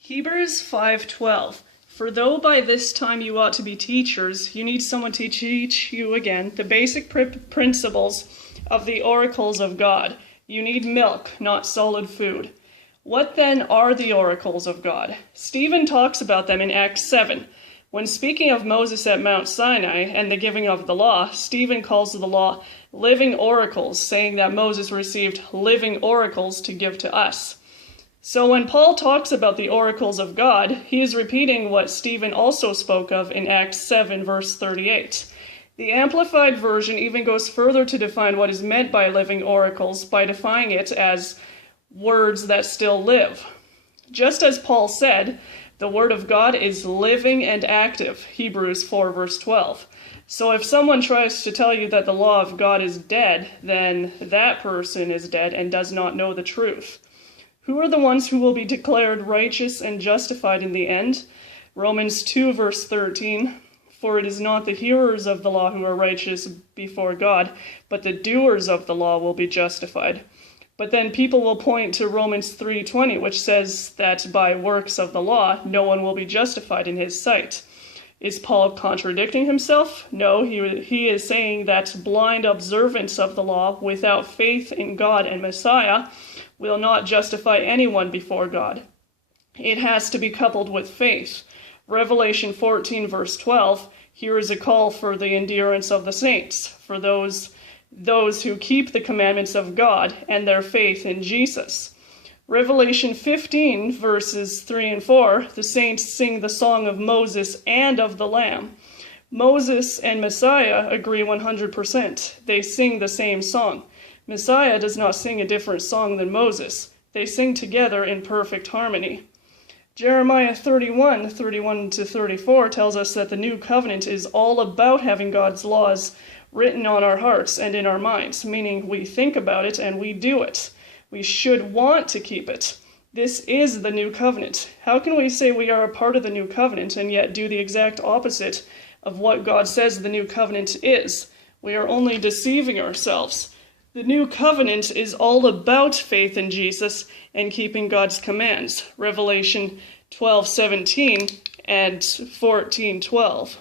Hebrews 5:12. For though by this time you ought to be teachers, you need someone to teach you again the basic principles of the oracles of God. You need milk, not solid food. What then are the oracles of God? Stephen talks about them in Acts 7. When speaking of Moses at Mount Sinai and the giving of the law, Stephen calls the law living oracles, saying that Moses received living oracles to give to us. So when Paul talks about the oracles of God, he is repeating what Stephen also spoke of in Acts 7, verse 38. The Amplified Version even goes further to define what is meant by living oracles by defining it as words that still live. Just as Paul said, the word of God is living and active, Hebrews 4, verse 12. So if someone tries to tell you that the law of God is dead, then that person is dead and does not know the truth. Who are the ones who will be declared righteous and justified in the end? Romans 2, verse 13. For it is not the hearers of the law who are righteous before God, but the doers of the law will be justified. But then people will point to Romans 3:20, which says that by works of the law, no one will be justified in his sight. Is Paul contradicting himself? No, he is saying that blind observance of the law without faith in God and Messiah will not justify anyone before God. It has to be coupled with faith. Revelation 14, verse 12, here is a call for the endurance of the saints, for those who keep the commandments of God and their faith in Jesus. Revelation 15, verses 3 and 4, the saints sing the song of Moses and of the Lamb. Moses and Messiah agree 100%. They sing the same song. Messiah does not sing a different song than Moses. They sing together in perfect harmony. Jeremiah 31 to 34 tells us that the new covenant is all about having God's laws written on our hearts and in our minds, meaning we think about it and we do it. We should want to keep it. This is the new covenant. How can we say we are a part of the new covenant and yet do the exact opposite of what God says the new covenant is? We are only deceiving ourselves. The new covenant is all about faith in Jesus and keeping God's commands. Revelation 12:17 and 14:12.